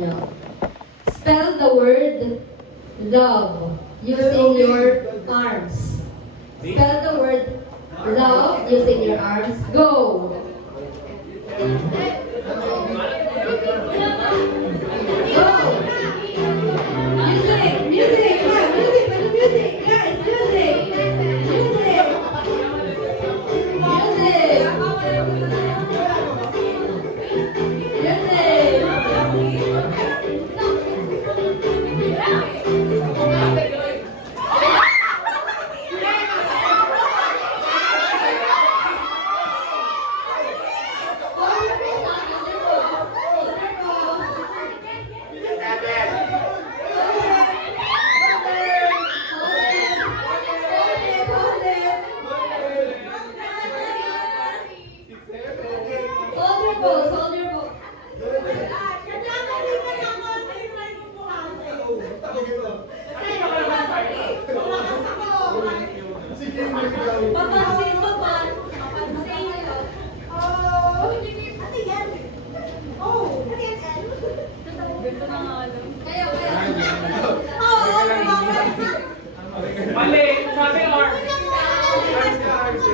nyo. Spell the word love using your arms. Spell the word love using your arms. Go! Go! Music! Music! Yeah, music! Ano music? Guys, music! Music! Hold your boat. Papansin mo ba? Papansin nyo. Kaya. Mali! Sabi arm!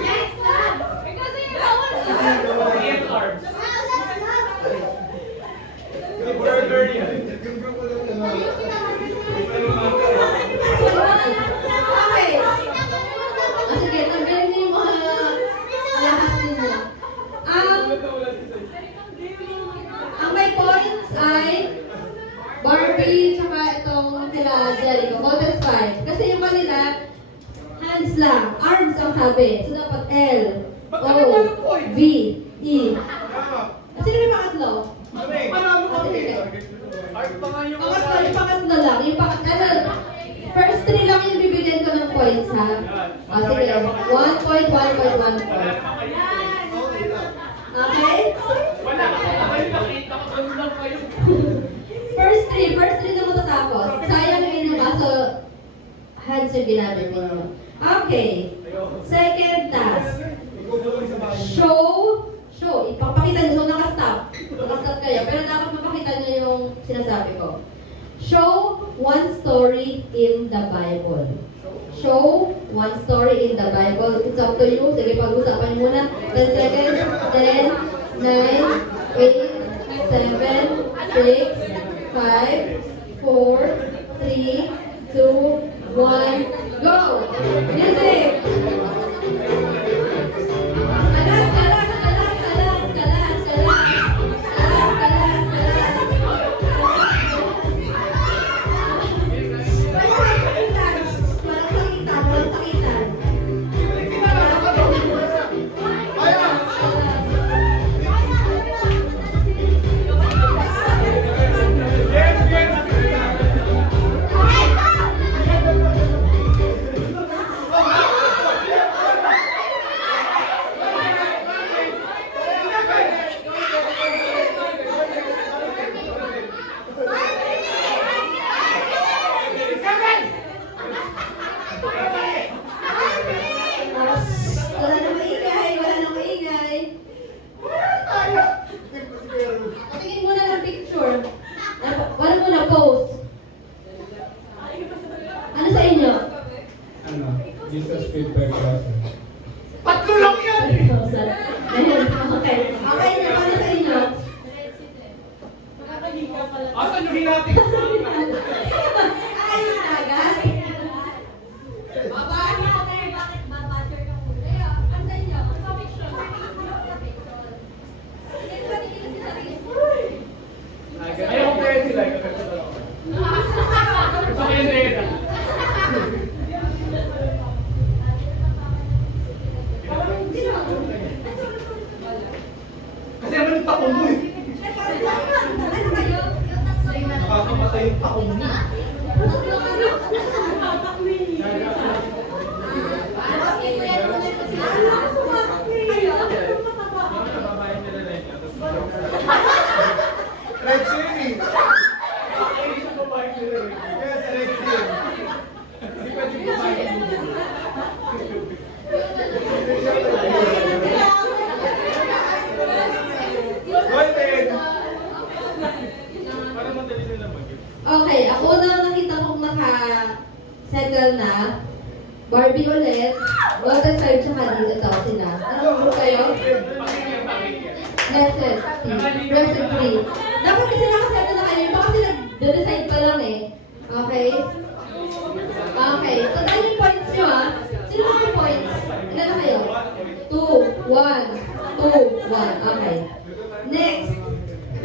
Yes, ma'am. Kasi yung bawal Ian arms. Burger yan. Okay. Sige, tanggalin niyo yung mga lakas ninyo. Ang may points ay Barbie tsaka itong sila Jericho. Bonus 5. Kasi yung kanila, hands lang. Arms ang sabi. So dapat L, O, V, E. Sino may pangatlo? Panalo kami. Art pa nga yung Yung pangatlo lang. Yung pangatlo. First 3 lang yung bibigyan ko ng points, ha? O, sige. 1 point, 1 point, 1 point. Okay? Wala ka pa nakita ko doon lang kayo. First 3 na matatapos. Sayang yung inabaso. Hands yung ginamit ninyo. Okay. Second task. Show. Ipapakita nyo. So, nakastop. Nakastop kayo. Pero dapat mapakita nyo yung sinasabi ko. Show one story in the Bible. Show one story in the Bible. It's up to you. Sige, pag-usapan nyo muna. 10 seconds. 10, 9, 8, 7, 6, 5, 4, 3, 2, 1, go! Music! Kalas, kalas, kalas, kalas, kalas, kalas. Kalas, kalas, kalas. Walang sakitan, walang sakitan. Wala nang maingay, wala nang maingay. Patingin muna ng picture. Wala muna pose. Ano sa inyo? Ano? Jesus feedback class. Tatlo lang yan! Okay. Okay na, paano sa inyo? Asan yung hinati? Ay, agad. Ayaw ko kaya sila. Gusto ko yung data. Kasi ano yung takong mo eh. Ano kayo? Nakakamatay yung takong mo. Red City! Yes, Red City! Para madali Okay, ako na nakita kong naka-settle na. Barbie ulit. Water side tsaka dito daw sila. Ano kayo? Lesson 3. Lesson 3. Dapat kasi nakasettle na kayo. Baka kasi nag-decide pa lang eh. Okay? Okay. Tandaan yung points nyo ah. Sino ba yung points? Ilan na kayo? 2, 1, 2, 1. Okay. Next.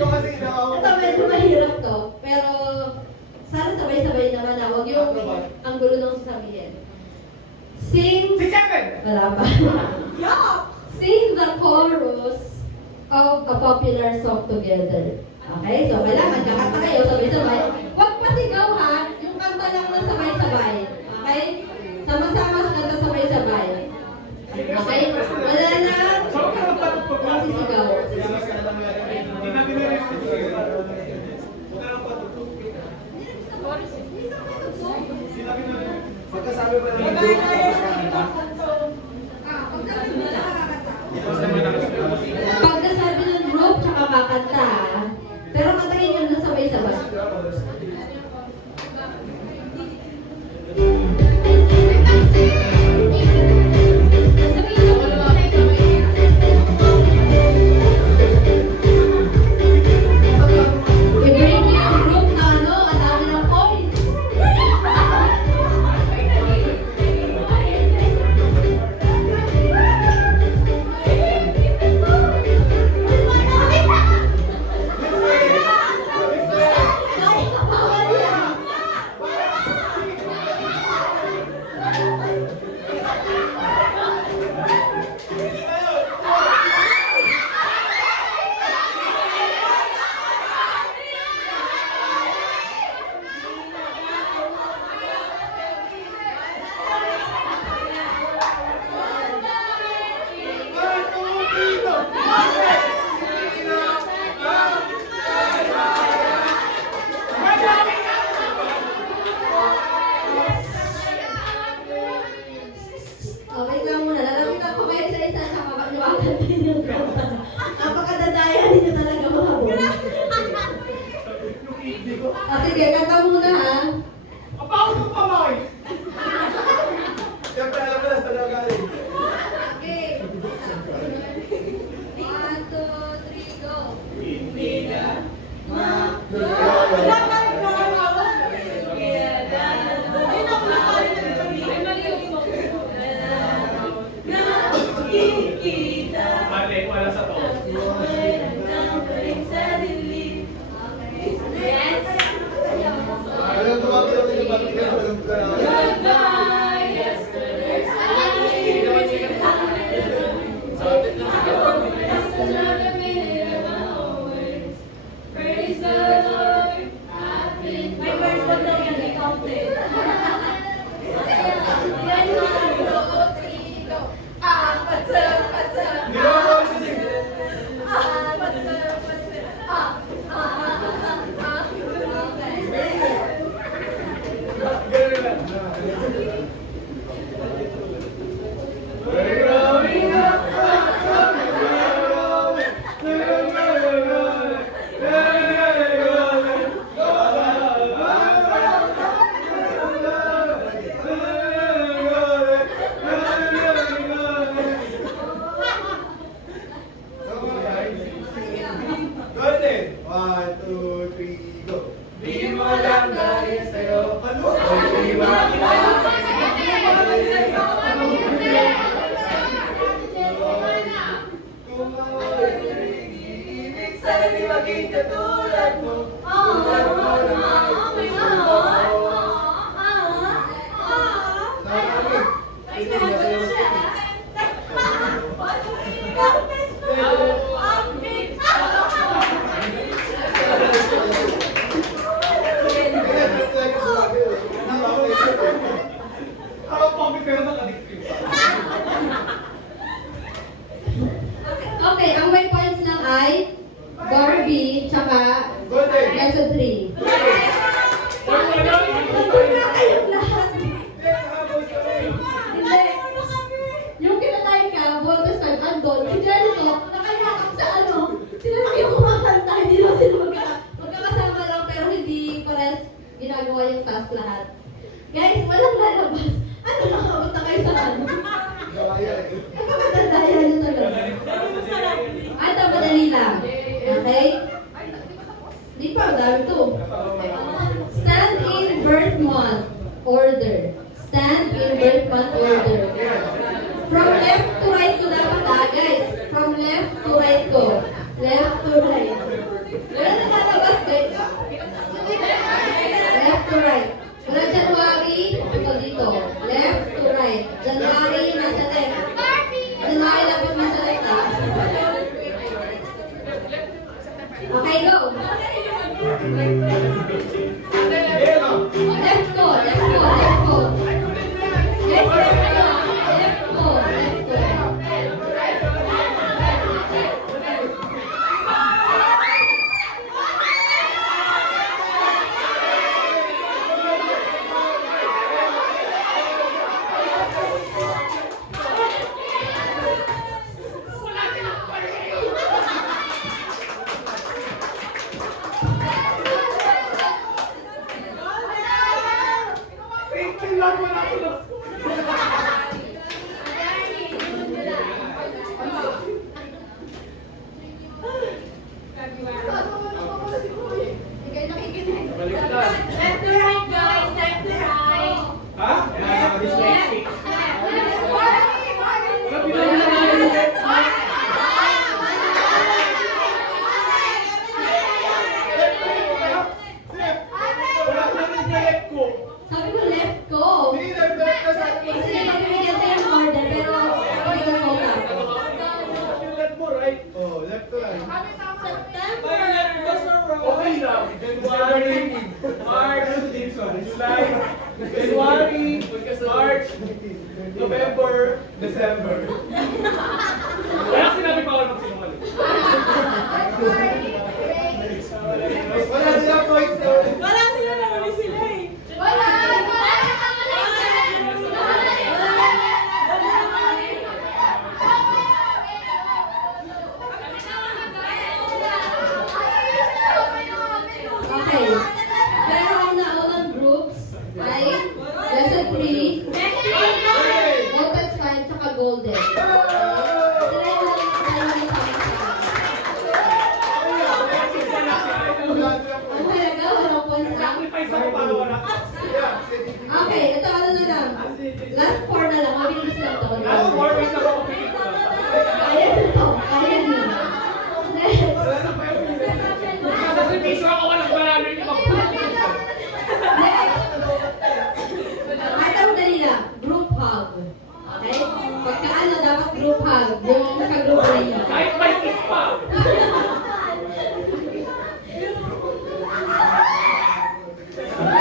Ito medyo mahirap to. Pero sana sabay-sabay naman na. Huwag yung ang gulo ng sasabihin. Sing. Si Kevin! Wala pa. Sing the chorus of a popular song together. Okay? So, kailangan kakanta kayo sabay-sabay. Huwag pasigaw ha. Yung kanta lang na sabay-sabay. Okay? Sama-sama sa kanta sabay-sabay. Okay? Wala na. Walang sisigaw. Pagkasabi pa naman Pagkasabi ng group, tsaka kakanta. Pero kantahin nyo na sabay-sabay. I-break yung group na ano, ang dami ng points. Ay, bawal yan. Okay lang muna. Lalapitan ko kayo sa isa sa kapag-iwanan din yung kanta. Napakadadaya ninyo talaga mga boys. Sige, kanta muna ha. Apaw mo pa, Moy! Siyempre, alam mo na sa galing. Okay. 1, 2, 3, go. Mali, wala sa to. Alam ko ba kailangan yung bakit alam ko na. Hindi ko ako sisig. Ganun lang. We're growing up, Golden! 1, 2, 3, go! Di mo lang dahil sa'yo. Ano? Di mo lang kung ako'y nag-iibig sa'yo, di maging katulad mo. Tulad mo na maging ginagawa yung task lahat. Guys, walang lalabas. Ano, nakabot na kayo sa ano? Gawaya eh. Napakagandaya nyo talaga. Ito, madali lang. Okay? Di pa, dami to. Stand in birth month order. Stand in birth month order. From left to right ko dapat guys. From left to right ko. Left to right. Wala na lalabas guys. Left to right. Wala January, ito dito. Left to right. January, nasa left. January, dapat nasa left na. Okay, go. Left ko, left ko, left ko. Yes, left ko. Left ko, left ko. Left to right, guys. Left to right. Ha? Dyslexic. Sabi ko left ko. Hindi, nag-direct ka sa akin. Kasi nagbibigyan tayo ng order, pero hindi ko quota. Oh, left to right. Okay lang. January, March, July, January, March, November, December. Wala sinabi pa ako magsinungaling. Wala silang points na ulit. Wala sila naman sila eh. Wala! Okay. Pero ang naunang groups ay lesson 3, Voltage 5, tsaka Golden. Sila yung mga Wala silang ang points. halaga, walang points lang. Sacrifice ako para wala. Yeah, sige. Okay, ito ano na lang. Last 4 na lang. Mabilis lang ito. Last 4 weeks ako kapikit ko. Kaya nito. Kaya nyo. Next. Wala na pa yung sakripisyo ako walang banana yung Next. At ang dali lang. Group hug. Okay? Pagka ano, dapat group hug. Yung naka-group na yun. kahit may kiss pa.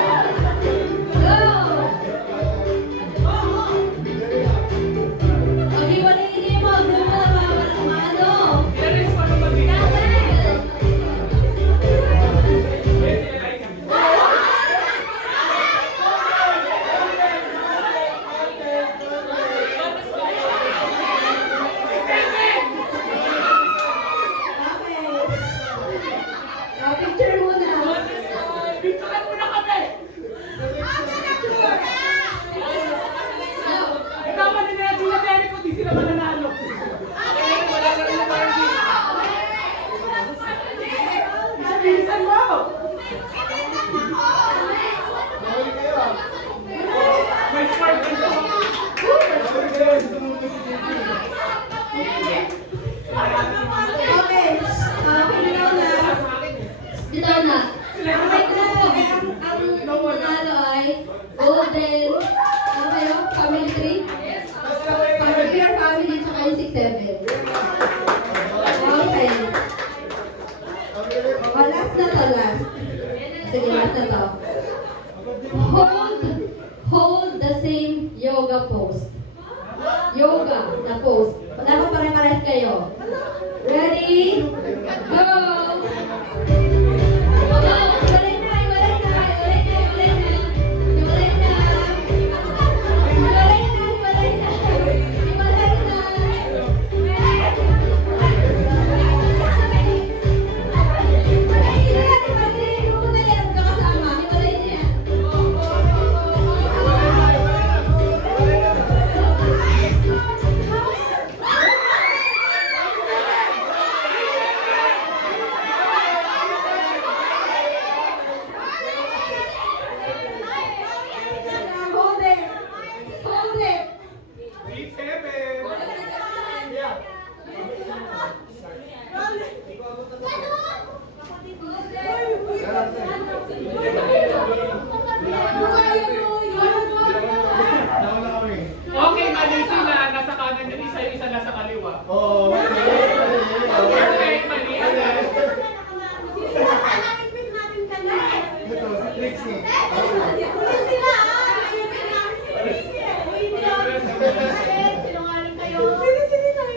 Go! Mag-iwalay din mo. Group na ano. Ilan pa naman din. Picture muna. Picturean mo na kami. Go! Ikaw man din na sila Derek ko, di sila mananalo. Wala na rin na party. Bilisan mo! Mahuli kayo ah. May spark dito. Mahuli kayo. Tumutulog si JP. Okay. Bitaw na. Bitaw na. Okay ko. Ang manalo ay Golden. Ano kayo? Family 3? Pure family tsaka yung 6-7. Okay. Oh, last na to, last. Sige, last na to. Hold the same yoga pose. Yoga na pose. Dapat pare-pares kayo. Ready? Go! Go! Iwalay na, iwalay na, iwalay na, iwalay na. Iwalay na. Iwalay na, iwalay na. Iwalay na. Iwalay na, iwalay na. Iwalay na, iwalay na. Trixie. Huli sila ah! Ayusin namin si Trixie eh! Uy, hindi ako sinungaling kayo!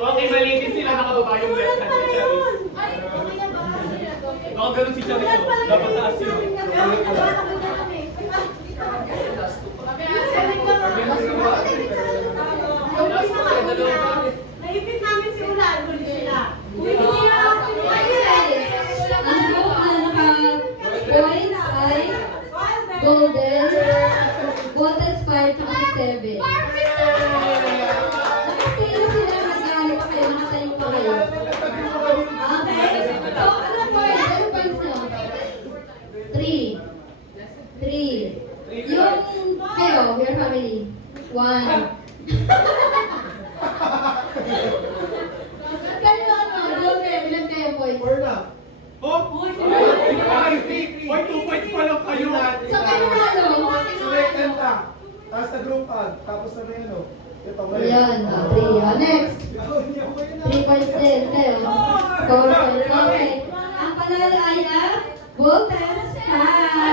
Okay, malitin sila nakababa yung left hand ni Charis. Ay, okay na ba? Baka ganun si Charis, oh. Dapat taas yun. Naipit namin si Ulan, huli sila. Uy, hindi na ako sinungaling. Ang group na naka-points ay Golden, Voltes 5, tsaka si 7. Nakastilo sila, nag-ano pa kayo, nakatayo pa kayo. Okay? So, anong points? Anong points nyo? 3. 3. Yung kayo, your family. 1. Kayo ano, Golden, ilan kayo points? 4 na. Oh! Hoy, 2 points pa lang kayo. So, kayo na ano? Select kanta. Tapos sa group ad. Tapos sa menu. Ito, mali. Ayan, 3. Next. 3 points din. Kayo. 4 points. Okay. Ang panalo ay ang Voltes 5.